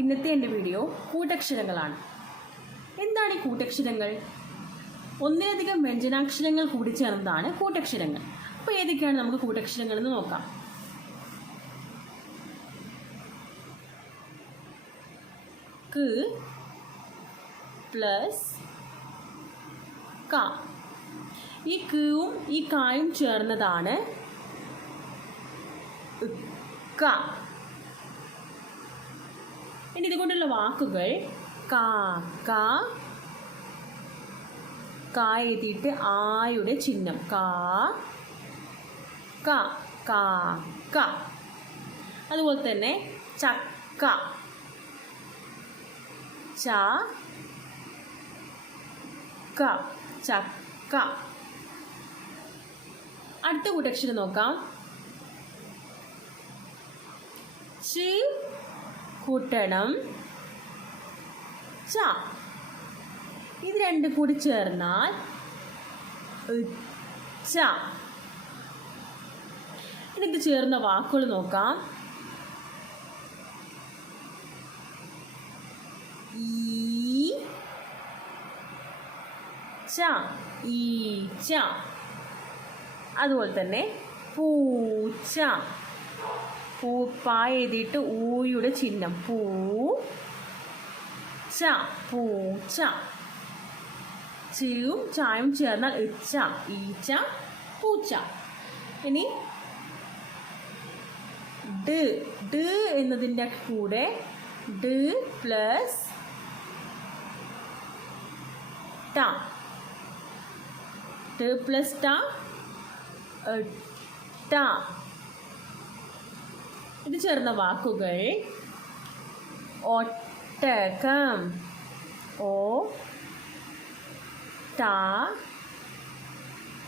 ഇന്നത്തെ എൻ്റെ വീഡിയോ കൂട്ടക്ഷരങ്ങളാണ്. എന്താണ് ഈ കൂട്ടക്ഷരങ്ങൾ? ഒന്നിലധികം വ്യഞ്ജനാക്ഷരങ്ങൾ കൂടി ചേർന്നതാണ് കൂട്ടക്ഷരങ്ങൾ. അപ്പോൾ ഏതൊക്കെയാണ് നമുക്ക് കൂട്ടക്ഷരങ്ങൾ എന്ന് നോക്കാം. ക പ്ലസ് ക. ഈ കയും ഈ കായും ചേർന്നതാണ് ക. ഇനി ഇതുകൊണ്ടുള്ള വാക്കുകൾ കാക്ക, ക എഴുതിയിട്ട് ആയുടെ ചിഹ്നം കാ ക കാ ക. അതുപോലെ തന്നെ ചക്ക ച ക ചക്ക. അടുത്ത കൂട്ടക്ഷരം നോക്കാം. ച കൂട്ടണം ച. ഇത് രണ്ടും കൂടി ചേർന്നാൽ ച. ഇത് ചേർന്ന വാക്കുകൾ നോക്കാം. ഈ ച ഈച്ച. അതുപോലെ തന്നെ പൂച്ച, പാ എഴുതിയിട്ട് ഊയുടെ ചിഹ്നം പൂ ച പൂച്ച. ചയും ചായും ചേർന്നാൽ ഇച്ച ഈച്ച പൂച്ച. ഇനി ഡ് ഡ് എന്നതിൻ്റെ കൂടെ ഡ് പ്ലസ് ട. ഡ് പ്ലസ് ട ട. ഇത് ചേർന്ന വാക്കുകൾ ഒട്ടകം ഓ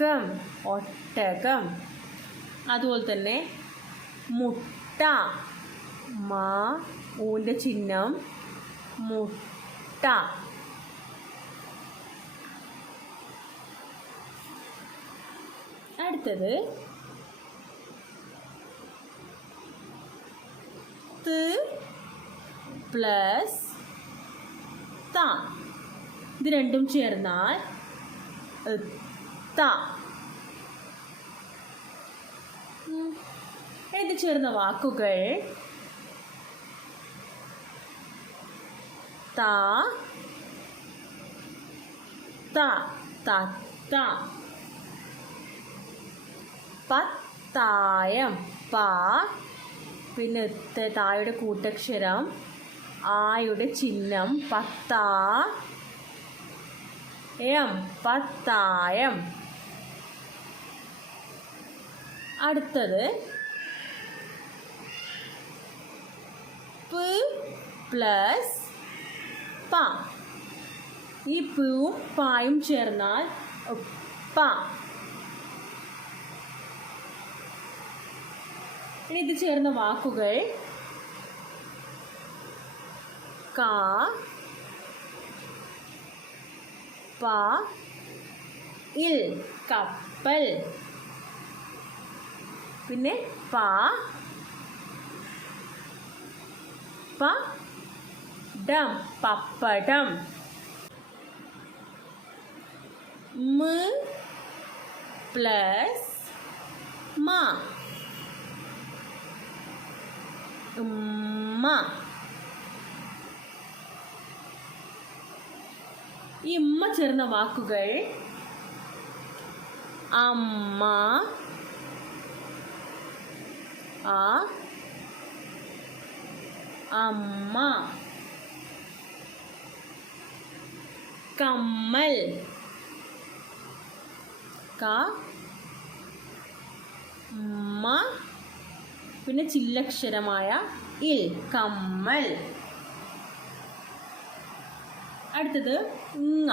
കം ഒട്ടകം. അതുപോലെ തന്നെ മുട്ട മാ ഊൻ്റെ ചിഹ്നം മുട്ട. അടുത്തത് ത പ്ലസ് ത. ഇത് രണ്ടും ചേർന്നാൽ ത. ഇത് ചേർന്ന വാക്കുകൾ ത ത തത്ത, പത്തായം പ, പിന്നെ തായുടെ കൂട്ടക്ഷരം ആയുടെ ചിഹ്നം പത്തായം പത്തായം. അടുത്തത് പ പ്ലസ് പ. ഈ പൂവും പായും ചേർന്നാൽ പ. ഇനി ഇത് ചേർന്ന വാക്കുകൾ കാ പ ഇൽ കപ്പൽ, പിന്നെ പടം പപ്പടം. മ പ്ലസ് മ ഉമ്മ. ഈ ഉമ്മ ചേർന്ന വാക്കുകൾ അമ്മ അമ്മ, കമ്മൽ കമ്മ, പിന്നെ ചില്ലക്ഷരമായ ഇൽ കമ്മൽ. അടുത്തത് ങ.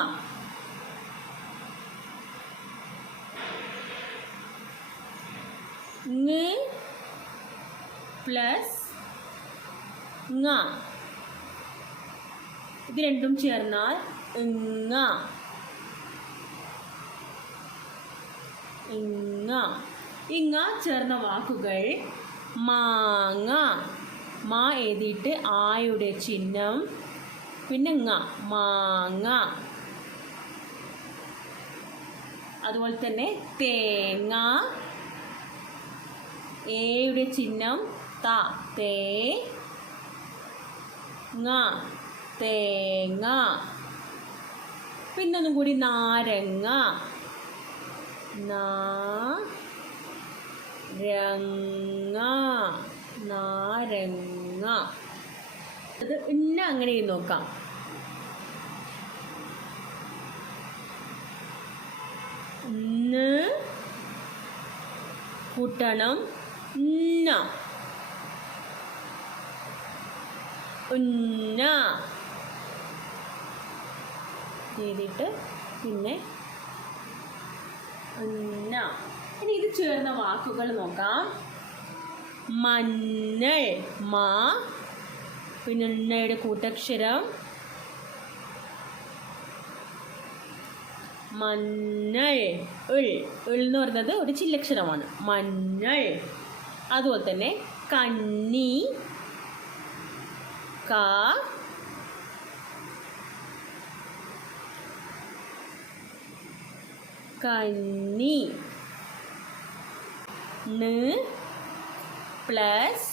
ങ പ്ലസ് ങ. ഇത് രണ്ടും ചേർന്നാൽ ങ ങ. ഇങ്ങ ചേർന്ന വാക്കുകൾ മാങ്ങ മാ എഴുതിയിട്ട് ആയുടെ ചിഹ്നം, പിന്നെ മാങ്ങ. അതുപോലെ തന്നെ തേങ്ങ, ഏയുടെ ചിഹ്നം തേങ്ങ. പിന്നൊന്നും കൂടി നാരങ്ങ, നാരങ്ങ. അത് അങ്ങനെ നോക്കാം. കൂട്ടണം എഴുതിയിട്ട് പിന്നെ ഇനി ഇത് ചേർന്ന വാക്കുകൾ നോക്കാം. മഞ്ഞൾ, മാ, പിന്നെ യുടെ കൂട്ടക്ഷരം മഞ്ഞൾ. എന്ന് പറയുന്നത് ഒരു ചില്ലക്ഷരമാണ്, മഞ്ഞൾ. അതുപോലെ തന്നെ കണ്ണി, കണ്ണി. പ്ലസ്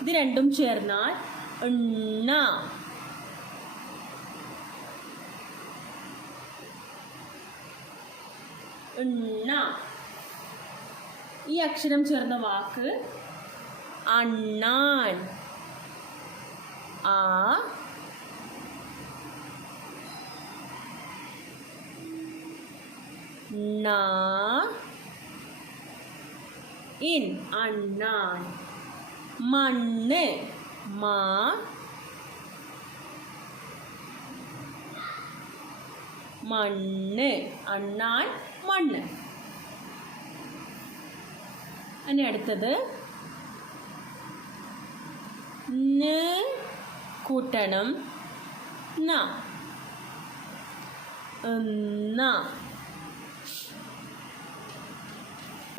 ഇത് രണ്ടും ചേർന്നാൽ എണ്ണ. ഈ അക്ഷരം ചേർന്ന വാക്ക് അണ്ണാൻ. അണ്ണാൻ. മണ്ണ്, മണ്ണ്. അണ്ണാൻ, മണ്ണ്. ഇനി അടുത്തത് കൂട്ടണം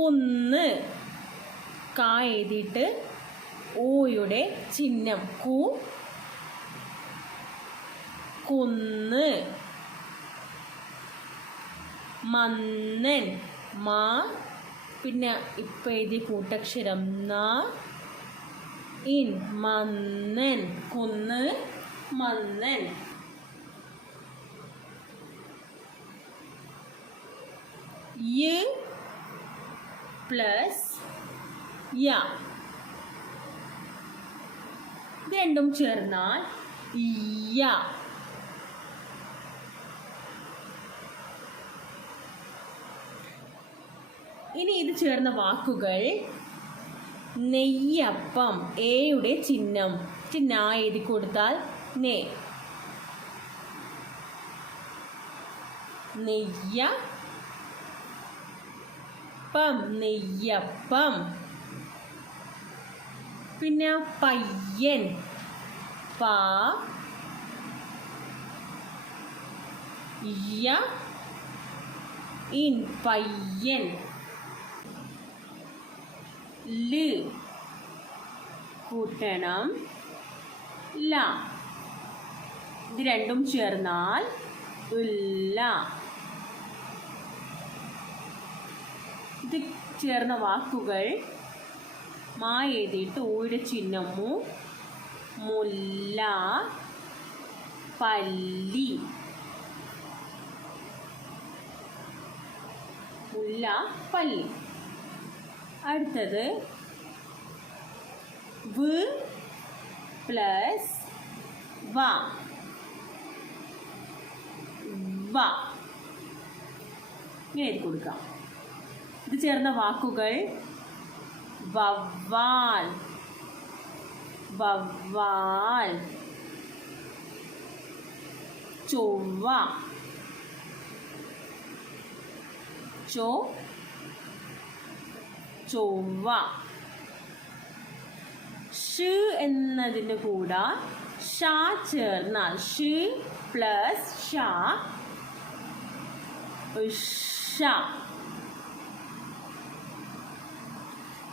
ഒന്ന്, എഴുതിയിട്ട് ഓയുടെ ചിഹ്നം കുന്ന്. മന്നൻ, പിന്നെ ഇപ്പം എഴുതിയ കൂട്ടക്ഷരം മന്നൻ, കുന്ന്, മന്നൻ. പ്ലസ് ഇത് രണ്ടും ചേർന്നാൽ ഇനി ഇത് ചേർന്ന വാക്കുകൾ നെയ്യപ്പം, എയുടെ ചിഹ്നം എഴുതി കൊടുത്താൽ നെയ്യപ്പം. പിന്നെ പയ്യൻ, പയ്യൻ. കൂട്ടണം ഇത് രണ്ടും ചേർന്നാൽ ഉല്ല. ഇത് ചേർന്ന വാക്കുകൾ എഴുതിയിട്ട് ഊയുടെ ചിഹ്നം മുല്ല, പല്ലി. മുല്ല, പല്ലി. അടുത്തത് പ്ലസ് ഇങ്ങനെ എഴുതി കൊടുക്കാം. ഇത് ചേർന്ന വാക്കുകൾ വവ്വാൽ, ചൊവ്വ, ചൊവ്വ. എന്നതിൻ്റെ കൂടെ ചേർന്നാൽ പ്ലസ്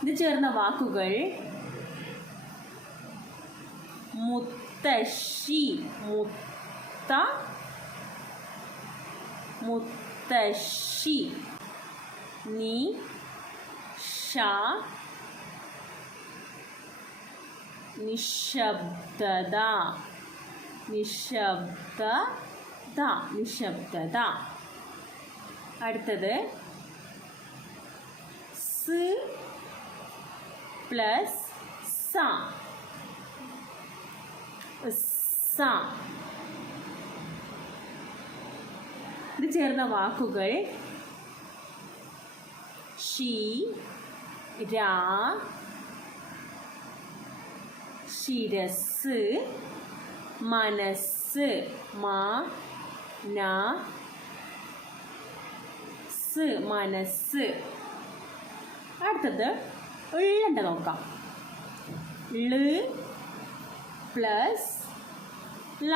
ഇത് ചേർന്ന വാക്കുകൾ മുത്തശ്ശി, മുത്തശ്ശി. നിശബ്ദത, നിശബ്ദത. അടുത്തത് സ് പ്ലസ് സ, ഇത് ചേർന്ന വാക്കുകൾ ശിരസ്, മനസ്സ്, മനസ്സ്. അടുത്തത് ള് നോക്കാം. ള് പ്ലസ് ല,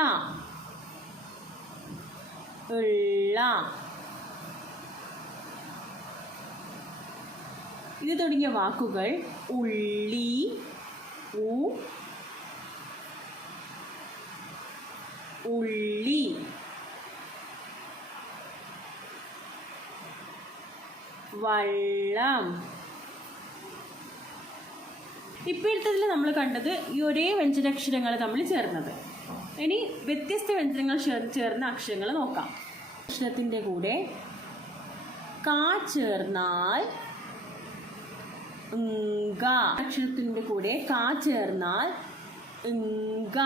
ഇത് തുടങ്ങിയ വാക്കുകൾ ഉള്ളി, ഉള്ളി, വള്ളം. ഇപ്പോഴത്തതിൽ നമ്മൾ കണ്ടത് ഈ ഒരേ വ്യഞ്ജനാക്ഷരങ്ങൾ തമ്മിൽ ചേർന്നത്. ഇനി വ്യത്യസ്ത വ്യഞ്ജനങ്ങൾ ചേർന്ന അക്ഷരങ്ങൾ നോക്കാം. അക്ഷരത്തിൻ്റെ കൂടെ കാ ചേർന്നാൽ ങ്ക, അക്ഷരത്തിൻ്റെ കൂടെ കാ ചേർന്നാൽ ങ്ക.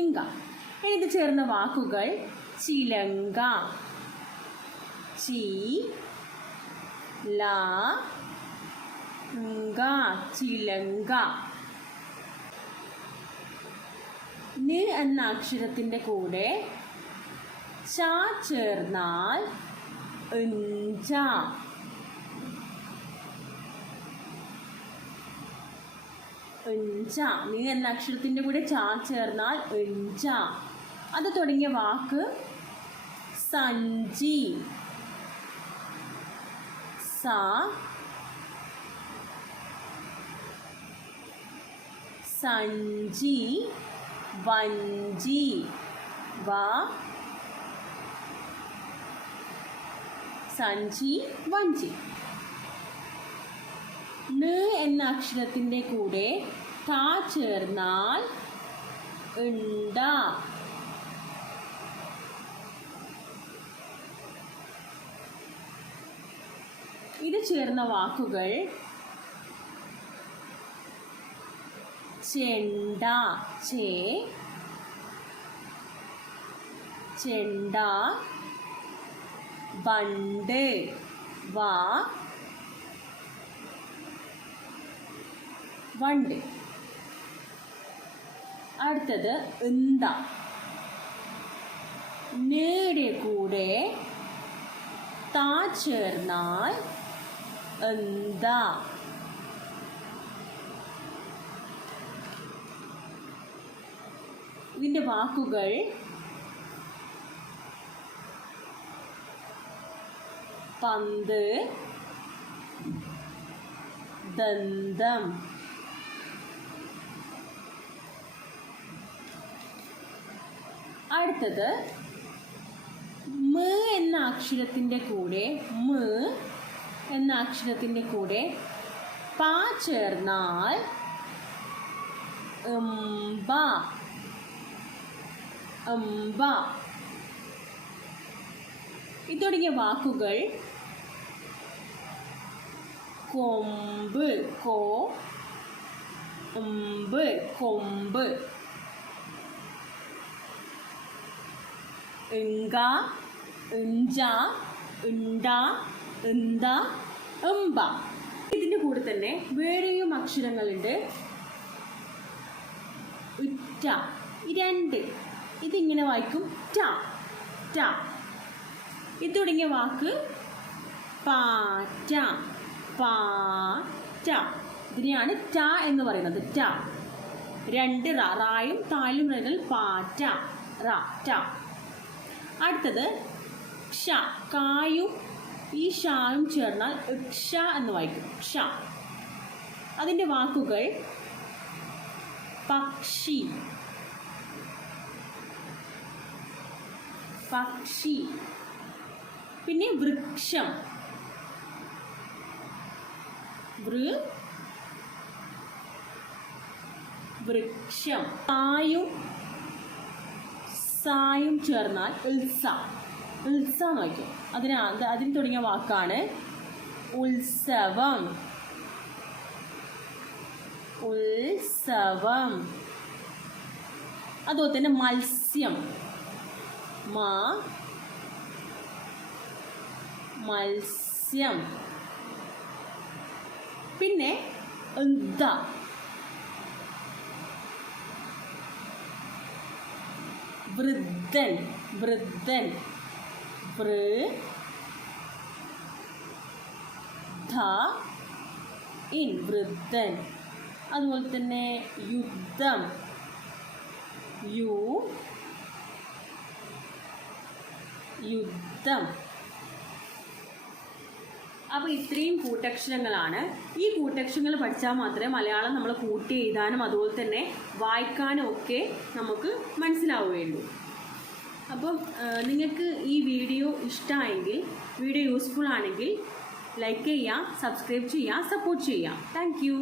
ഇങ്ക. ഇത് ചേർന്ന വാക്കുകൾ ചിലങ്ക, ചിലങ്ക. ന് എന്ന അക്ഷരത്തിൻ്റെ കൂടെ ച ചേർന്നാൽ ഇഞ്ച, ന് എന്ന അക്ഷരത്തിൻ്റെ കൂടെ ച ചേർന്നാൽ ഇഞ്ച. അത് തുടങ്ങിയ വാക്ക് സഞ്ചി, സഞ്ചി, വഞ്ചി, സഞ്ചി, വഞ്ചി. ന് എന്ന അക്ഷരത്തിൻ്റെ കൂടെ ത ചേർന്നാൽ ഉണ്ട, ഇത് ചേർന്ന വാക്കുകൾ ചെണ്ട, ചെണ്ട, വണ്ട്, വണ്ട്. അടുത്തത് ഇന്ത. നേടെ കൂടെ താ ചേർന്നാൽ എന്ത, ഇതിൻ്റെ വാക്കുകൾ പന്ത്, ദന്തം. അടുത്തത് മ എന്ന അക്ഷരത്തിൻ്റെ കൂടെ എന്ന അക്ഷരത്തിൻ്റെ കൂടെ പ ചേർന്നാൽ അമ്പ, അമ്പ. ഇതുടങ്ങിയ വാക്കുകൾ കൊമ്പ്, കൊമ്പ്. ഇങ്ക, ഇഞ്ച, ഇണ്ട, ഇന്ത, എമ്പ. ഇതിൻ്റെ കൂടെ തന്നെ വേറെയും അക്ഷരങ്ങളുണ്ട്. ഉറ്റ, രണ്ട്. ഇതിങ്ങനെ വായിക്കും ട. ഇത് തുടങ്ങിയ വാക്ക് പാറ്റ, ഇതിനെയാണ് ട എന്ന് പറയുന്നത്. ട, രണ്ട് റായും താലും റകൾ പാറ്റ, ട. അടുത്തത് ക്ഷ, കായും ഈ ഷായും ചേർന്നാൽ ക്ഷ എന്ന് വായിക്കും. ക്ഷ. അതിൻ്റെ വാക്കുകൾ പക്ഷി, പക്ഷി, പിന്നെ വൃക്ഷം, വൃക്ഷം. സായും ചേർന്നാൽ ഉത്സ, ഉത്സ എന്ന് വായിക്കും. അതിന് തുടങ്ങിയ വാക്കാണ് ഉത്സവം, ഉത്സവം. അതുപോലെ തന്നെ മത്സ്യം, മത്സ്യം. പിന്നെ വൃദ്ധൻ, വൃദ്ധൻ, വൃദ്ധൻ. അതുപോലെ തന്നെ യുദ്ധം, യുദ്ധം. അപ്പോൾ ഇത്രയും കൂട്ടക്ഷരങ്ങളാണ്. ഈ കൂട്ടക്ഷരങ്ങൾ പഠിച്ചാൽ മാത്രമേ മലയാളം നമ്മൾ കൂട്ടി എഴുതാനും അതുപോലെ തന്നെ വായിക്കാനും ഒക്കെ നമുക്ക് മനസ്സിലാവുകയുള്ളൂ. അപ്പം നിങ്ങൾക്ക് ഈ വീഡിയോ ഇഷ്ടമായെങ്കിൽ, വീഡിയോ യൂസ്ഫുൾ ആണെങ്കിൽ ലൈക്ക് ചെയ്യുക, സബ്സ്ക്രൈബ് ചെയ്യുക, സപ്പോർട്ട് ചെയ്യുക. Thank you.